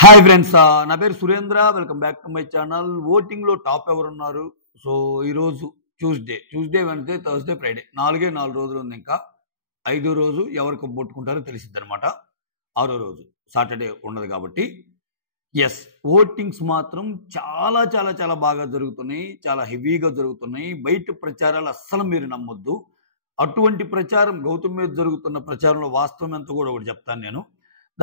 Hi friends, నా పేరు Surendra. Welcome back to my channel. ఓటింగ్లో టాప్ ఎవరున్నారు? సో ఈరోజు ట్యూస్డే, వెన్స్డే, థర్స్డే, ఫ్రైడే 4 రోజులు ఉంది. ఇంకా 5వ రోజు ఎవరు కొట్టుకుంటారో తెలిసిద్ది అనమాట. 6వ రోజు సాటర్డే ఉండదు కాబట్టి. ఎస్, ఓటింగ్స్ మాత్రం చాలా చాలా చాలా బాగా జరుగుతున్నాయి. చాలా హెవీగా జరుగుతున్నాయి. బయట ప్రచారాలు అస్సలు మీరు నమ్మొద్దు. అటువంటి ప్రచారం గౌతమ్ మీద జరుగుతున్న ప్రచారంలో వాస్తవం ఎంతో కూడా ఒకటి చెప్తాను నేను.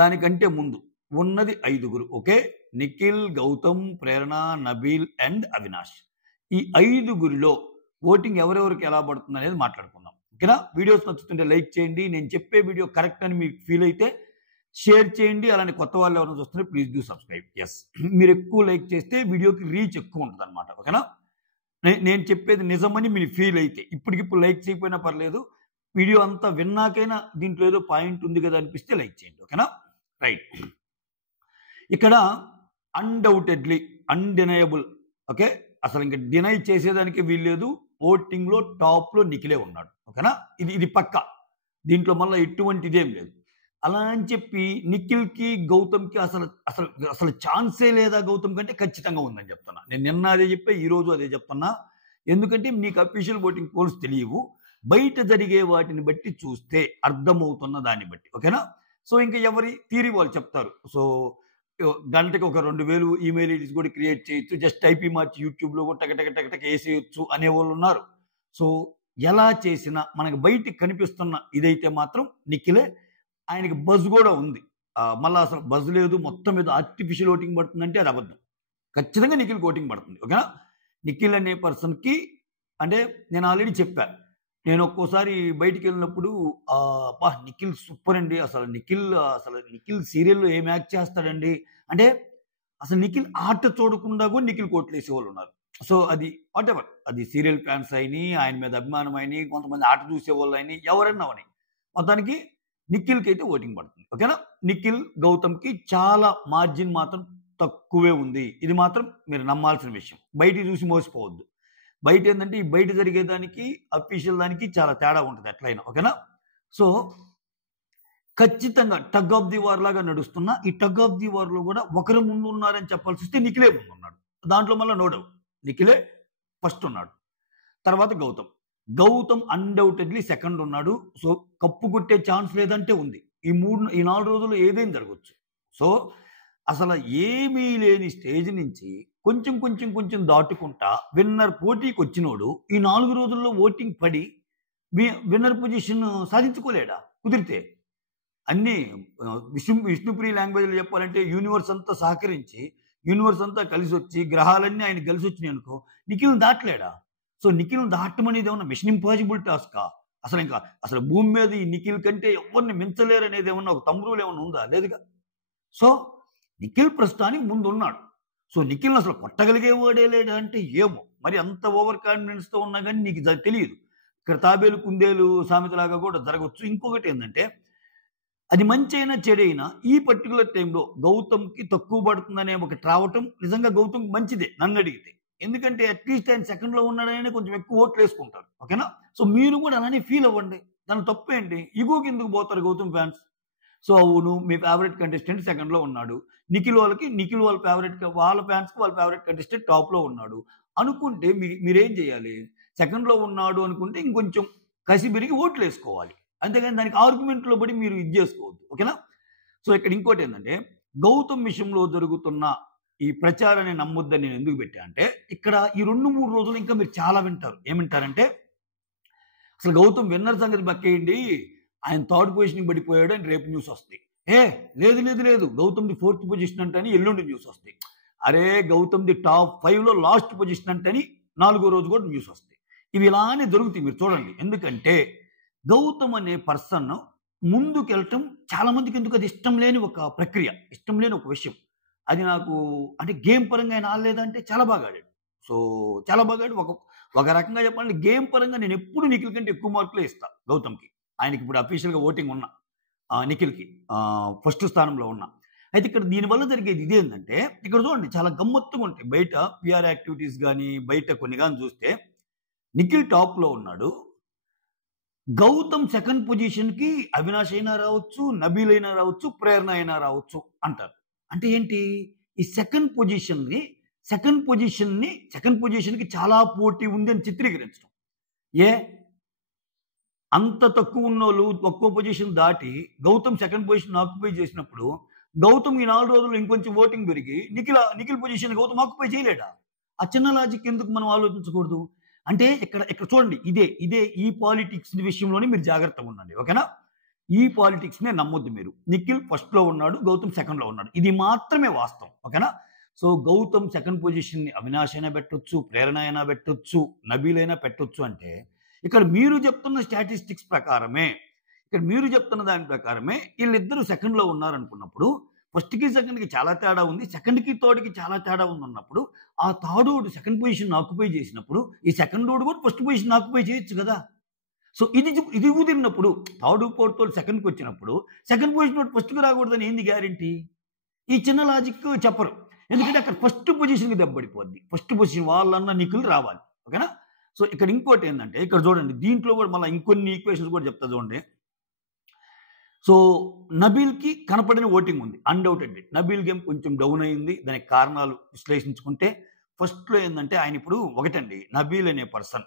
దానికంటే ముందు ఉన్నది 5గురు. Okay, Nikhil, Gautam, Prerana, Nabeel and Avinash. ఈ 5గురిలో ఓటింగ్ ఎవరెవరికి ఎలా పడుతుంది అనేది మాట్లాడుకుందాం. ఓకేనా? వీడియోస్ నచ్చుతుంటే లైక్ చేయండి. నేను చెప్పే వీడియో కరెక్ట్ అని మీకు ఫీల్ అయితే షేర్ చేయండి. అలానే కొత్త వాళ్ళు ఎవరైనా చూస్తుంటే ప్లీజ్ డూ సబ్స్క్రైబ్. ఎస్, మీరు ఎక్కువ లైక్ చేస్తే వీడియోకి రీచ్ ఎక్కువ ఉంటుంది అనమాట. ఓకేనా? నేను చెప్పేది నిజమని మీరు ఫీల్ అయితే ఇప్పటికిప్పుడు లైక్ చేయకపోయినా పర్లేదు. వీడియో అంతా విన్నాకైనా దీంట్లో ఏదో పాయింట్ ఉంది కదా అనిపిస్తే లైక్ చేయండి. ఓకేనా? రైట్. ఇక్కడ అన్డౌటెడ్లీ, అన్డినయబుల్, ఓకే, అసలు ఇంకా డినై చేసేదానికి వీల్లేదు. ఓటింగ్లో టాప్లో నిఖిలే ఉన్నాడు. ఓకేనా? ఇది పక్క. దీంట్లో మళ్ళీ ఎటువంటి ఇదేం లేదు. అలా అని చెప్పి నిఖిల్కి, గౌతమ్కి అసలు అసలు అసలు ఛాన్సే లేదా గౌతమ్ కంటే ఖచ్చితంగా ఉందని చెప్తున్నా. నేను నిన్న అదే చెప్పా, ఈరోజు అదే చెప్తున్నా. ఎందుకంటే మీకు అఫీషియల్ ఓటింగ్ పోల్స్ తెలియవు. బయట జరిగే వాటిని బట్టి చూస్తే అర్థమవుతున్న దాన్ని బట్టి. ఓకేనా? సో ఇంకా ఎవరి థియరీ వాళ్ళు చెప్తారు. సో గంటకి ఒక 2000 ఈమెయిల్ ఐడీస్ కూడా క్రియేట్ చేయొచ్చు. జస్ట్ టైపీ మార్చి యూట్యూబ్లో కూడా టక వేసేయచ్చు అనేవాళ్ళు ఉన్నారు. సో ఎలా చేసినా మనకు బయటికి కనిపిస్తున్న ఇదైతే మాత్రం నిఖిలే. ఆయనకి బజ్ కూడా ఉంది. మళ్ళీ అసలు బజ్ లేదు, మొత్తం మీద ఆర్టిఫిషియల్ ఓటింగ్ పడుతుందంటే అది అబద్ధం. ఖచ్చితంగా నిఖిల్కి ఓటింగ్ పడుతుంది. ఓకేనా? నిఖిల్ అనే పర్సన్కి, అంటే నేను ఆల్రెడీ చెప్పాను, నేను ఒక్కోసారి బయటికి వెళ్ళినప్పుడు నిఖిల్ సూపర్ అండి, అసలు నిఖిల్ సీరియల్లో ఏం యాక్ట్ చేస్తాడండి అంటే, అసలు నిఖిల్ ఆట చూడకుండా కూడా నిఖిల్ కోట్లు వేసేవాళ్ళు ఉన్నారు. సో అది వాట్ ఎవర్, అది సీరియల్ ఫ్యాన్స్ అయిని, ఆయన మీద అభిమానం అయిని, కొంతమంది ఆట చూసేవాళ్ళు అయిని, ఎవరన్నా అవని, మొత్తానికి నిఖిల్కి అయితే ఓటింగ్ పడుతుంది. ఓకేనా? నిఖిల్, గౌతమ్కి చాలా మార్జిన్ మాత్రం తక్కువే ఉంది. ఇది మాత్రం మీరు నమ్మాల్సిన విషయం. బయటికి చూసి మోసపోవద్దు. బయట ఏంటంటే ఈ బయట జరిగేదానికి అఫీషియల్ దానికి చాలా తేడా ఉంటుంది ఎట్లయినా. ఓకేనా? సో ఖచ్చితంగా టగ్ ఆఫ్ ది వార్ లాగా నడుస్తున్నా. ఈ టగ్ ఆఫ్ ది వార్ లో కూడా ఒకరు ముందు ఉన్నారని చెప్పాల్సి వస్తే నిఖిలే ముందు ఉన్నాడు. దాంట్లో మళ్ళీ నో డౌట్ నిఖిలే ఫస్ట్ ఉన్నాడు. తర్వాత గౌతమ్ అన్డౌటెడ్లీ సెకండ్ ఉన్నాడు. సో కప్పు కొట్టే ఛాన్స్ లేదంటే ఉంది. ఈ 4 రోజుల్లో ఏదైనా జరగచ్చు. సో అసలు ఏమీ లేని స్టేజ్ నుంచి కొంచెం దాటుకుంటా విన్నర్ పోటీకి వచ్చినోడు ఈ 4 రోజుల్లో ఓటింగ్ పడి విన్నర్ పొజిషన్ సాధించుకోలేడా? కుదిరితే అన్నీ విష్ణుప్రియ లాంగ్వేజ్లో చెప్పాలంటే యూనివర్స్ అంతా సహకరించి, యూనివర్స్ అంతా కలిసి వచ్చి, గ్రహాలన్నీ ఆయన కలిసి వచ్చినాయి అనుకో, నిఖిల్ని దాటలేడా? సో నిఖిల్ని దాటం అనేది ఏమన్నా మిషన్ ఇంపాసిబుల్ టాస్కా? అసలు భూమి మీద ఈ నిఖిల్ కంటే ఎవరిని మించలేరు అనేది ఏమన్నా ఒక తమ్ముడు ఏమన్నా ఉందా? లేదుగా. సో నిఖిల్ ప్రస్తుతానికి ముందు ఉన్నాడు. సో నిఖిల్ని అసలు కొట్టగలిగేవాడే లేడా అంటే ఏమో, మరి అంత ఓవర్ కాన్ఫిడెన్స్తో ఉన్నా కానీ నీకు తెలియదు. ఇక్కడ తాబేలు కుందేలు సామెతలాగా కూడా జరగవచ్చు. ఇంకొకటి ఏంటంటే, అది మంచి అయినా చెడైనా ఈ పర్టికులర్ టైంలో గౌతమ్కి తక్కువ పడుతుందనే ఒకటి రావటం నిజంగా గౌతమ్కి మంచిదే నన్ను అడిగితే. ఎందుకంటే అట్లీస్ట్ ఆయన సెకండ్లో ఉన్నాడనే కొంచెం ఎక్కువ ఓట్లు వేసుకుంటారు. ఓకేనా? సో మీరు కూడా అలానే ఫీల్ అవ్వండి. దాని తప్పేంటి? ఇగోకి ఎందుకు పోతారు గౌతమ్ ఫ్యాన్స్? సో అవును, మీ ఫేవరెట్ కంటెస్టెంట్ సెకండ్లో ఉన్నాడు. నిఖిల్ వాళ్ళ ఫ్యాన్స్కి వాళ్ళ ఫేవరెట్ కంటెస్టెంట్ టాప్లో ఉన్నాడు అనుకుంటే మీరేం చేయాలి? సెకండ్లో ఉన్నాడు అనుకుంటే ఇంకొంచెం కసి పెరిగి ఓట్లు వేసుకోవాలి. అంతేగాని దానికి ఆర్గ్యుమెంట్లో పడి మీరు ఇది చేసుకోవద్దు. ఓకేనా? సో ఇక్కడ ఇంకోటి ఏంటంటే, గౌతమ్ విషయంలో జరుగుతున్న ఈ ప్రచారాన్ని నమ్మొద్దని నేను ఎందుకు పెట్టా అంటే, ఇక్కడ ఈ 2-3 రోజులు ఇంకా మీరు చాలా వింటారు. ఏమింటారంటే, అసలు గౌతమ్ విన్నర్ సంగతి పక్కేయండి, ఆయన 3rd పొజిషన్కి పడిపోయాడు అని రేపు న్యూస్ వస్తాయి. లేదు గౌతమ్ది 4th పొజిషన్ అంటని ఎల్లుండి న్యూస్ వస్తాయి. అరే గౌతమ్ది టాప్ 5లో లాస్ట్ పొజిషన్ అంటని 4వ రోజు కూడా న్యూస్ వస్తాయి. ఇవి ఇలానే జరుగుతాయి, మీరు చూడండి. ఎందుకంటే గౌతమ్ అనే పర్సన్ ముందుకెళ్ళటం చాలా మందికి ఎందుకు అది ఇష్టం లేని ఒక ప్రక్రియ, ఇష్టం లేని ఒక విషయం. అది నాకు అంటే గేమ్ పరంగా ఆయన ఆడలేదంటే చాలా బాగా ఆడాడు. సో చాలా బాగా ఆడు. ఒక రకంగా చెప్పాలంటే గేమ్ పరంగా నేను ఎప్పుడు నిఖిల్ కంటే ఎక్కువ మార్కులే ఇస్తా గౌతమ్కి. ఆయనకి ఇప్పుడు అఫీషియల్గా ఓటింగ్ ఉన్నా, నిఖిల్కి ఫస్ట్ స్థానంలో ఉన్నా. అయితే ఇక్కడ దీనివల్ల జరిగేది ఇదేంటంటే, ఇక్కడ చూడండి చాలా గమ్మత్తుగా ఉంటాయి. బయట పిఆర్ యాక్టివిటీస్ కానీ బయట కొన్ని కానీ చూస్తే నిఖిల్ టాప్లో ఉన్నాడు. గౌతమ్ సెకండ్ పొజిషన్కి అవినాష్ అయినా రావచ్చు, నబీల్ అయినా రావచ్చు, ప్రేరణ అయినా రావచ్చు అంటారు. అంటే ఏంటి? ఈ సెకండ్ పొజిషన్‌కి చాలా పోటీ ఉంది అని చిత్రీకరించడం. ఏ అంత తక్కువ ఉన్నోళ్ళు ఒక్కో పొజిషన్ దాటి గౌతమ్ సెకండ్ పొజిషన్ ఆక్యుపై చేసినప్పుడు, గౌతమ్ ఈ 4 రోజుల్లో ఇంకొంచెం ఓటింగ్ పెరిగి నిఖిల్ పొజిషన్ గౌతమ్ ఆక్యుపై చేయలేడా? ఆ చిన్న లాజిక్ ఎందుకు మనం ఆలోచించకూడదు? అంటే ఇక్కడ చూడండి ఇదే ఈ పాలిటిక్స్ విషయంలోనే మీరు జాగ్రత్తగా ఉండండి. ఓకేనా? ఈ పాలిటిక్స్‌నే నమ్మొద్దు మీరు. నిఖిల్ ఫస్ట్‌లో ఉన్నాడు. గౌతమ్ సెకండ్‌లో ఉన్నాడు. ఇది మాత్రమే వాస్తవం. ఓకేనా? సో, గౌతమ్ సెకండ్ పొజిషన్‌ని అవినాష్ అయినా పెట్టొచ్చు, ప్రేరణ అయినా పెట్టొచ్చు, నబీల్ అయినా పెట్టొచ్చు అంటే ఇక్కడ మీరు చెప్తున్న స్టాటిస్టిక్స్ ప్రకారమే, చెప్తున్న దాని ప్రకారమే ఈళ్ళిద్దరూ సెకండ్‌లో ఉన్నారనుకున్నప్పుడు, ఫస్ట్‌కి, సెకండ్‌కి చాలా తేడా ఉంది. సెకండ్‌కి, థర్డ్‌కి చాలా తేడా ఉందన్నప్పుడు, ఆ థర్డోడు సెకండ్ పొజిషన్ ఆక్యుపై చేసినప్పుడు, ఈ సెకండోడు కూడా ఫస్ట్ పొజిషన్ ఆక్యుపై చేయొచ్చు కదా! సో, ఇది కుదిరినప్పుడు థర్డ్, ఫోర్త్ సెకండ్‌కి వచ్చినప్పుడు, సెకండ్ పొజిషన్ వాడు ఫస్ట్‌కి రాకూడదని ఏంది గ్యారంటీ? ఈ చిన్న లాజిక్ చెప్పరు. ఎందుకంటే అక్కడ ఫస్ట్ పొజిషన్‌కి దెబ్బపడిపోద్ది. ఫస్ట్ పొజిషన్ వాళ్ళన్న నిఖిల్ రావాలి. ఓకేనా? సో, ఇక్కడ ఇంకోటేందంటే ఇక్కడ చూడండి. దీంట్లో కూడా మళ్ళా ఇంకొన్ని ఈక్వేషన్స్ కూడా చెప్తా చూడండి. సో, నబీల్‌కి కనపడని ఓటింగ్ ఉంది. అన్‌డౌటెడ్‌లీ. నబీల్ గేమ్ కొంచెం డౌన్ అయింది. దానికి కారణాలు విశ్లేషించుకుంటే ఫస్ట్‌లో ఏందంటే ఆయన ఇప్పుడు ఒకటండి నబీల్ అనే పర్సన్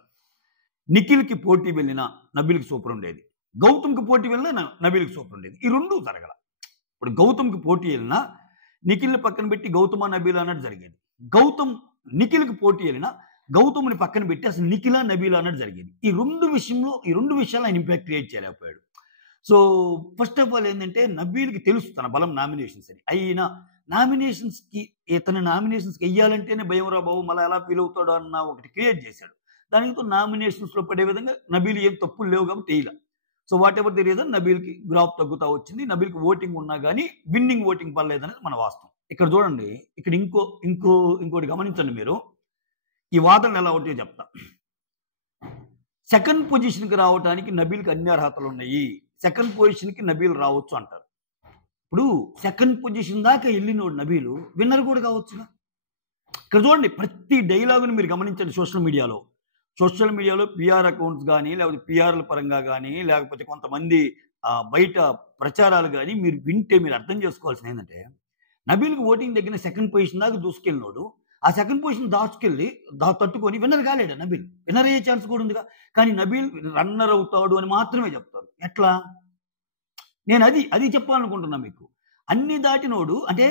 నిఖిల్‌కి పోటీ వెళ్ళినా నబీల్‌కి సూపర్ ఉండేది. గౌతమ్‌కి పోటీ వెళ్ళినా నబీల్‌కి సూపర్ ఉండేది. ఈ 2 జరగల. ఇప్పుడు గౌతమ్‌కి పోటీ వెళ్ళినా నిఖిల్‌ని పక్కన పెట్టి గౌతమా నబీలా అన్నట్టు జరిగేది. నిఖిల్‌కి పోటీ వెళ్ళినా గౌతమ్‌ని పక్కన పెట్టి అసలు నిఖిలా నబీలా అన్నట్టు జరిగేది. ఈ 2 విషయాలు ఆయన ఇంపాక్ట్ క్రియేట్ చేయలేకపోయాడు. సో, ఫస్ట్ ఆఫ్ ఆల్ ఏందంటే నబీల్‌కి తెలుసు తన బలం నామినేషన్స్ అని. అయినా ఇతని నామినేషన్స్‌కి ఎయ్యాలంటేనే భయంరా బాబు మళ్ళా ఎలా ఫీల్ అవుతాడో అన్న ఒకటి క్రియేట్ చేశాడు. దానితో నామినేషన్స్‌లో పడే విధంగా నబీల్ ఏం తప్పులు లేవు కాబట్టి ఎయల. సో, వాటెవర్ ది రీజన్ నబీల్‌కి గ్రాఫ్ తగ్గుతా వచ్చింది. నబీల్‌కి ఓటింగ్ ఉన్నా గానీ విన్నింగ్ ఓటింగ్ పడలేదనేది మన వాస్తవం. ఇక్కడ చూడండి. ఇక్కడ ఇంకోటి గమనించండి మీరు. ఈ వాదనలు ఎలా ఉంటాయో చెప్తా. సెకండ్ పొజిషన్‌కి రావడానికి నబీల్‌కి అన్ని అర్హతలున్నాయి. సెకండ్ పొజిషన్‌కి నబీల్ రావచ్చు అంటారు. ఇప్పుడు సెకండ్ పొజిషన్ దాకా ఎళ్ళినోడు నబీలు విన్నర్ కూడా కావచ్చుగా. ఇక్కడ చూడండి ప్రతి డైలాగుని మీరు గమనించండి సోషల్ మీడియాలో. పీఆర్ అకౌంట్స్ గానీ, లేకపోతే పీఆర్‌ల పరంగా గానీ, లేకపోతే కొంతమంది బయట ప్రచారాలు గానీ మీరు వింటే మీరు అర్థం చేసుకోవాల్సింది ఏందంటే, నబీల్‌కి ఓటింగ్ దగ్గర సెకండ్ పొజిషన్ దాకా దూసుకెళ్ళినోడు, ఆ సెకండ్ పొజిషన్ తట్టుకొని విన్నర్ కాలేడా నబీల్? విన్నర్ అయ్యే ఛాన్స్ కూడా ఉందిగా. కానీ నబీల్ రన్నర్ అవుతాడు అని మాత్రమే చెప్తారు. ఎట్లా? నేను అది చెప్పాలనుకుంటున్నా మీకు. అన్ని దాటినోడు అంటే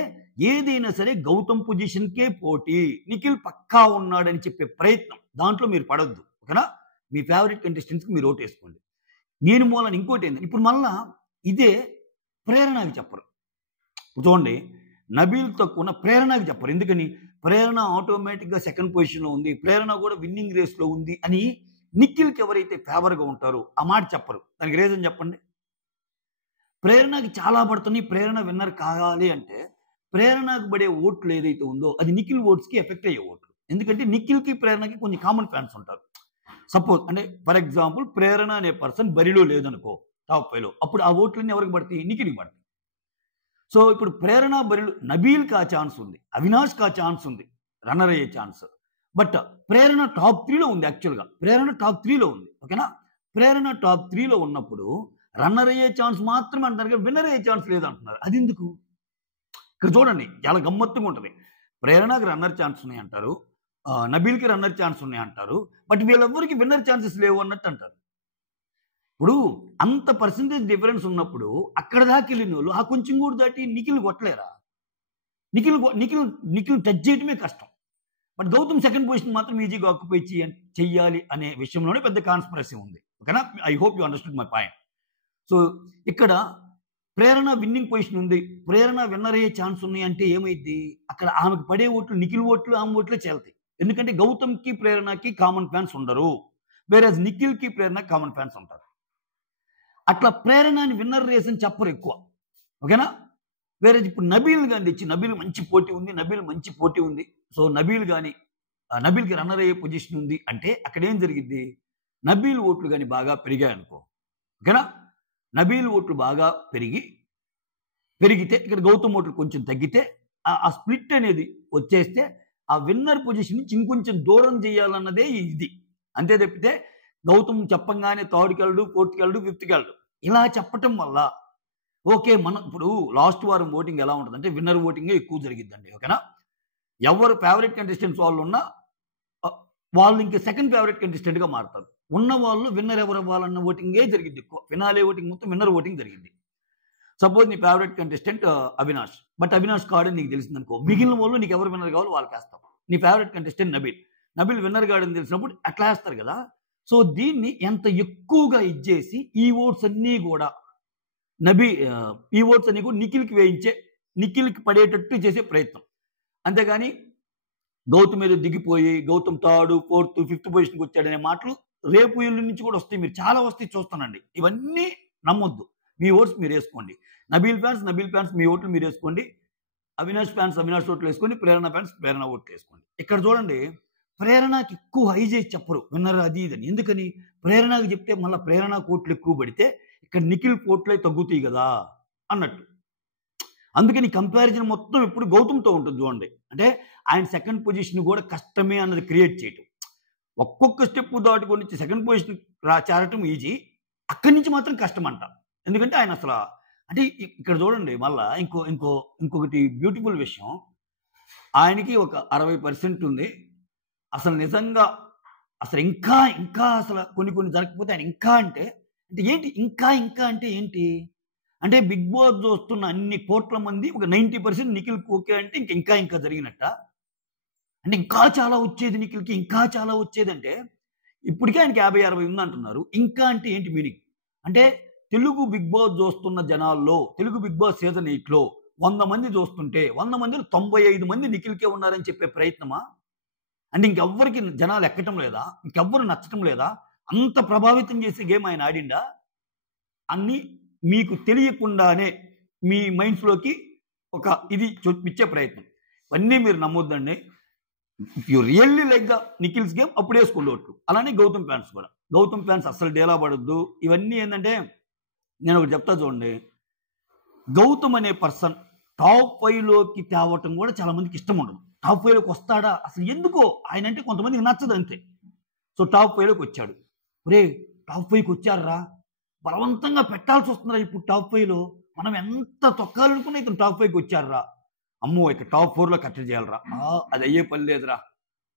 ఏదైనా సరే గౌతమ్ పొజిషన్‌కే పోటీ. నిఖిల్ పక్కా ఉన్నాడని చెప్పే ప్రయత్నం దాంట్లో మీరు పడొద్దు. ఓకేనా? మీ ఫేవరెట్ కంటెస్టెంట్స్‌కి మీరు ఓటేసుకోండి. దీని మూలన ఇంకోటేంది ఇప్పుడు మళ్ళా ఇదే ప్రేరణకి చెప్పరు. చూడండి నబీల్ తక్కువ ప్రేరణకి చెప్పరు. ఎందుకని? ప్రేరణ ఆటోమేటిక్‌గా సెకండ్ పొజిషన్‌లో ఉంది. ప్రేరణ కూడా విన్నింగ్ రేస్‌లో ఉంది అని నిఖిల్‌కి ఎవరైతే ఫేవర్‌గా ఉంటారో ఆ మాట చెప్పరు. దానికి రీజన్ చెప్పండి. ప్రేరణకి చాలా పడుతున్నాయి. ప్రేరణ విన్నర్ కావాలి అంటే ప్రేరణకు పడే ఓట్లు ఏదైతే ఉందో అది నిఖిల్ ఓట్స్‌కి ఎఫెక్ట్ అయ్యే ఓట్లు. ఎందుకంటే నిఖిల్‌కి, ప్రేరణకి కొంచెం కామన్ ఫ్యాన్స్ ఉంటారు. సపోజ్ అంటే ఫర్ ఎగ్జాంపుల్ ప్రేరణ అనే పర్సన్ బరిలో లేదనుకో టాప్ 5లో అప్పుడు ఆ ఓట్లన్నీ ఎవరికి పడతాయి? నిఖిల్‌కి పడతాయి. సో, ఇప్పుడు ప్రేరణ బరిలో నబీల్‌కి ఆ ఛాన్స్ ఉంది. అవినాష్‌కి ఆ ఛాన్స్ ఉంది. రన్నర్ అయ్యే ఛాన్స్. బట్ ప్రేరణ టాప్ 3లో ఉంది యాక్చువల్‌గా. ప్రేరణ టాప్ 3లో ఉంది. ఓకేనా? ప్రేరణ టాప్ 3లో ఉన్నప్పుడు రన్నర్ అయ్యే ఛాన్స్ మాత్రమే అంటారు కానీ విన్నర్ అయ్యే ఛాన్స్ లేదంటున్నారు. అదెందుకు? ఇక్కడ చూడండి చాలా గమ్మత్తుగా ఉంటది. ప్రేరణకి రన్నర్ ఛాన్స్ ఉన్నాయంటారు. నబీల్‌కి రన్నర్ ఛాన్స్ ఉన్నాయంటారు. బట్ వీళ్ళెవ్వరికి విన్నర్ ఛాన్సెస్ లేవు అన్నట్టు అంటారు. ఇప్పుడు అంత పర్సెంటేజ్ డిఫరెన్స్ ఉన్నప్పుడు అక్కడ దాకా వెళ్ళినోళ్ళు ఆ కొంచెం కూడా దాటి నిఖిల్ కొట్టలేరా? నిఖిల్ టచ్ చేయడమే కష్టం. బట్ గౌతమ్ సెకండ్ పొజిషన్ మాత్రం ఈజీగా ఆక్యుపై చెయ్యాలి అనే విషయంలోనే పెద్ద కాన్స్పిరసీ ఉంది. ఓకేనా? I hope you understood my point. So, ఇక్కడ ప్రేరణ విన్నింగ్ పొజిషన్ ఉంది. ప్రేరణ విన్నర్ అయ్యే ఛాన్స్ ఉన్నాయి అంటే ఏమైద్ది? అక్కడ ఆమెకు పడే ఓట్లు నిఖిల్ ఓట్లు, ఆమె ఓట్లే చేరతాయి. ఎందుకంటే గౌతమ్‌కి, ప్రేరణకి కామన్ ఫ్యాన్స్ ఉండరు. వేరేజ్ నిఖిల్‌కి, ప్రేరణకి కామన్ ఫ్యాన్స్ ఉంటారు. అట్లా ప్రేరణని విన్నర్ రేస్ అని చెప్పరు ఎక్కువ. ఓకేనా? వేరేజ్ ఇప్పుడు నబీల్ గాని తెచ్చి నబీల్ మంచి పోటీ ఉంది. సో, నబీల్‌కి రన్నర్ అయ్యే పొజిషన్ ఉంది అంటే అక్కడ ఏం జరిగిద్ది? నబీల్ ఓట్లు గాని బాగా పెరిగాయనుకో. ఓకేనా? నబీల్ ఓట్లు బాగా పెరిగితే ఇక్కడ గౌతమ్ ఓట్లు కొంచెం తగ్గితే ఆ స్ప్లిట్ అనేది వచ్చేస్తే ఆ విన్నర్ పొజిషన్ నుంచి ఇంకొంచెం దూరం చేయాలన్నదే ఇది. అంతే తప్పితే గౌతమ్ చెప్పంగానే థర్డ్‌కి వెళ్ళడు, ఫోర్త్‌కి వెళ్ళడు, ఫిఫ్త్‌కి వెళ్ళడు. ఇలా చెప్పటం వల్ల ఓకే. మనం ఇప్పుడు లాస్ట్ వారం ఓటింగ్ ఎలా ఉంటదంటే విన్నర్ ఓటింగే ఎక్కువ జరిగిద్దండి. ఓకేనా? ఎవరు ఫేవరెట్ కంటెస్టెంట్స్ వాళ్ళున్నా వాళ్ళు ఇంక సెకండ్ ఫేవరెట్ కంటెస్టెంట్‌గా మారతారు. ఉన్న వాళ్ళు విన్నర్ ఎవరు అవ్వాలన్న ఓటింగే జరిగిద్ది ఎక్కువ. ఫినాలే ఓటింగ్ మొత్తం విన్నర్ ఓటింగ్ జరిగిద్ది. సపోజ్ నీ favourite contestant Avinash. But Avinash కాడని నీకు తెలిసిందనుకో. మిగిలిన వాళ్ళు నీకు ఎవరు విన్నర్ కావాలో వాళ్ళకేస్తావు. నీ favourite contestant Nabeel. Nabeel winner కాడని తెలిసినప్పుడు అట్లా ఏస్తారు కదా! సో, దీన్ని ఎంత ఎక్కువగా ఇచ్చేసి ఈ ఓట్స్ అన్నీ గూడా ఈ ఓట్స్ అన్నీ కూడా నిఖిల్‌కి పడేటట్టు చేసే ప్రయత్నం. అంతేగాని గౌతమ్ ఏదో దిగిపోయి, గౌతమ్ థర్డ్, ఫోర్త్, ఫిఫ్త్ పొజిషన్‌కి వచ్చాడనే మాటలు రేపు ఎల్లుండి నుంచి కూడా వస్తాయి. మీరు చాలా వస్తాయి చూస్తానండి. ఇవన్నీ నమ్మొద్దు. మీ ఓట్స్ మీరేసుకోండి. నబీల్ ఫ్యాన్స్ మీ ఓట్లు మీరేసుకోండి. అవినాష్ ఫ్యాన్స్ అవినాష్ ఓట్లు వేసుకోండి. ప్రేరణ ఫ్యాన్స్ ప్రేరణ ఓట్లు వేసుకోండి. ఇక్కడ చూడండి, ప్రేరణకి ఎక్కువ హై చేసి చెప్పరు విన్నర్ అది ఇదని. ఎందుకని? ప్రేరణకి చెప్తే మళ్ళీ ప్రేరణకు ఓట్లు ఎక్కువ పడితే ఇక్కడ నిఖిల్ ఓట్లే తగ్గుతాయి కదా అన్నట్టు. అందుకని కంపారిజన్ మొత్తం ఇప్పుడు గౌతమ్‌తో ఉంటుంది చూడండి. అంటే ఆయన సెకండ్ పొజిషన్ కూడా కష్టమే అన్నది క్రియేట్ చేయటం. ఒక్కొక్క స్టెప్ దాటుకొని సెకండ్ పొజిషన్ చేరటం ఈజీ. అక్కడి నుంచి మాత్రం కష్టమంట. ఎందుకంటే ఆయన అంటే ఇక్కడ చూడండి మళ్ళా ఇంకొకటి బ్యూటిఫుల్ విషయం. ఆయనకి ఒక 60% ఉంది. అసలు నిజంగా అసలు ఇంకా అసలు కొన్ని జరగకపోతే ఆయన అంటే ఏంటి? ఇంకా అంటే ఏంటి? అంటే బిగ్ బాస్ చూస్తున్న అన్ని కోట్ల మంది ఒక 90% నిఖిల్‌కి ఓకే అంటే ఇంకా జరిగినట్ట? అంటే ఇంకా చాలా వచ్చేది నిఖిల్‌కి, ఇంకా చాలా వచ్చేదంటే ఇప్పటికే ఆయనకి 50, 60 ఉందంటున్నారు. ఇంకా అంటే ఏంటి మీనింగ్? అంటే తెలుగు బిగ్ బాస్ చూస్తున్న జనాల్లో, తెలుగు బిగ్ బాస్ సీజన్ 8లో 100 మంది చూస్తుంటే 100 మందిలో 95 మంది నిఖిల్‌కే ఉన్నారని చెప్పే ప్రయత్నమా? అంటే ఇంకెవ్వరికి జనాలు ఎక్కటం లేదా? ఇంకెవ్వరు నచ్చటం లేదా? అంత ప్రభావితం చేసే గేమ్ ఆయన ఆడిండా? అన్నీ మీకు తెలియకుండానే మీ మైండ్స్‌లోకి ఒక ఇది చొప్పించే ప్రయత్నం. ఇవన్నీ మీరు నమ్మొద్దండి. If you really like the Nikhil's game అప్పుడు వేసుకోండి ఓట్లు. అలానే గౌతమ్ ఫ్యాన్స్ కూడా. గౌతమ్ ఫ్యాన్స్ అస్సలు డేలా పడొద్దు. ఇవన్నీ ఏంటంటే నేను ఒకటి చెప్తా చూడండి. గౌతమ్ అనే పర్సన్ టాప్ 5లోకి తేవటం కూడా చాలా మందికి ఇష్టం ఉండదు. టాప్ 5లోకి వస్తాడా? అసలు ఎందుకో ఆయన అంటే కొంతమందికి నచ్చదు అంతే. సో టాప్ 5లోకి వచ్చాడు. ఒరేయ్ టాప్ 5కి వచ్చారా? బలవంతంగా పెట్టాల్సి వస్తుందిరా ఇప్పుడు టాప్ 5లో. మనం ఎంత తొక్కాలనుకున్నా ఇతను టాప్ 5కి వచ్చారా? అమ్మో ఇక టాప్ 4లో కట్టడి చేయాలరా? అది అయ్యే పని లేదురా.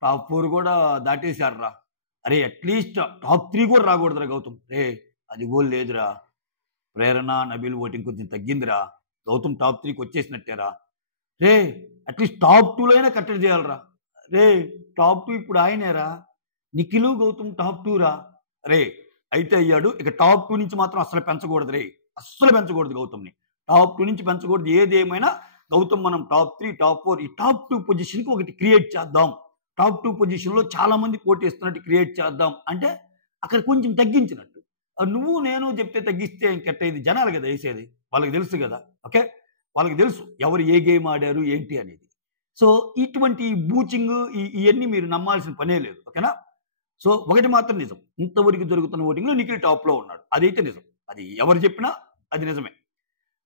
టాప్ 4 కూడా దాటేశారురా. అరే అట్లీస్ట్ టాప్ 3 కూడా రాకూడదురా గౌతమ్. రే అది కూడా లేదురా. ప్రేరణ నబీల్ ఓటింగ్ కొంచెం తగ్గిందిరా. గౌతమ్ టాప్ 3కి వచ్చేసినట్టేరా. రే అట్లీస్ట్ టాప్ 2లో అయినా కట్టడి చేయాలరా. రే టాప్ 2 ఇప్పుడు ఆయనేరా. నిఖిల్ గౌతమ్ టాప్ 2 రా. రే అయితే అయ్యాడు. ఇక టాప్ 2 నుంచి మాత్రం అస్సలు పెంచకూడదు రే. అస్సలు పెంచకూడదు గౌతమ్‌ని. టాప్ 2 నుంచి పెంచకూడదు. ఏదేమైనా గౌతమ్ మనం టాప్ 3, టాప్ 4 ఈ టాప్ 2 పొజిషన్‌కి ఒకటి క్రియేట్ చేద్దాం. టాప్ 2 పొజిషన్‌లో చాలా మంది పోటీ ఇస్తున్నట్టు క్రియేట్ చేద్దాం. అంటే అక్కడ కొంచెం తగ్గించినట్టు. నువ్వు నేను చెప్తే తగ్గిస్తే ఇంకెట్టయిది? జనాలు కదా ఏసేది. వాళ్ళకి తెలుసు కదా. ఓకే. వాళ్ళకి తెలుసు ఎవరు ఏ గేమ్ ఆడారు ఏంటి అనేది. సో ఇటువంటి బూచింగ్ ఇయన్నీ మీరు నమ్మాల్సిన పనే లేదు. ఓకేనా? సో ఒకటి మాత్రం నిజం. ఇంతవరకు జరుగుతున్న ఓటింగ్‌లో నిఖిల్ టాప్‌లో ఉన్నాడు. అదైతే నిజం. అది ఎవరు చెప్పినా అది నిజమే.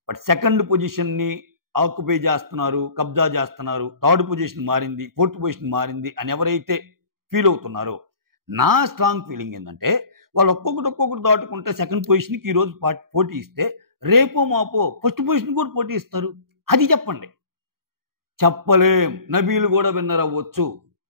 బట్ సెకండ్ పొజిషన్‌ని ఆక్యుపై చేస్తున్నారు, కబ్జా చేస్తున్నారు, థర్డ్ పొజిషన్ మారింది, ఫోర్త్ పొజిషన్ మారింది అని ఎవరైతే ఫీల్ అవుతున్నారో నా స్ట్రాంగ్ ఫీలింగ్ ఏంటంటే వాళ్ళు ఒక్కొక్కటి దాటుకుంటే సెకండ్ పొజిషన్‌కి ఈరోజు పోటీ ఇస్తే రేపో మాపో ఫస్ట్ పొజిషన్ కూడా పోటీ ఇస్తారు. అది చెప్పండి. చెప్పలేం. నబీల్ కూడా విన్నర్ అవ్వచ్చు.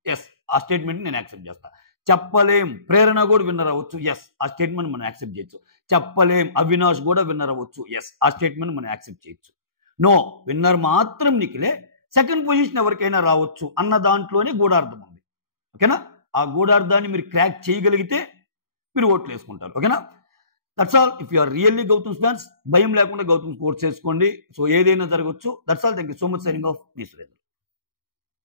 ఎస్ ఆ స్టేట్మెంట్ నేను యాక్సెప్ట్ చేస్తా. చెప్పలేం ప్రేరణ కూడా విన్నర్ అవ్వచ్చు. ఎస్ ఆ స్టేట్మెంట్ మనం యాక్సెప్ట్ చేయొచ్చు. చెప్పలేం అవినాష్ కూడా విన్నర్ అవ్వచ్చు. ఎస్ ఆ స్టేట్మెంట్ మనం యాక్సెప్ట్ చేయొచ్చు. నో విన్నర్ మాత్రం నిఖిలే. సెకండ్ పొజిషన్ ఎవరికైనా రావచ్చు అన్న దాంట్లోనే గూఢార్థం ఉంది. ఓకేనా? ఆ గూఢార్థాన్ని మీరు క్రాక్ చేయగలిగితే మీరు ఓట్లు వేసుకుంటారు. ఓకేనా? That's all. If you are really Gautam's fans భయం లేకుండా గౌతమ్స్ ఓట్స్ వేసుకోండి. సో ఏదైనా జరగవచ్చు. That's all. Thank you so much. Signing off మీ సురేంద్ర.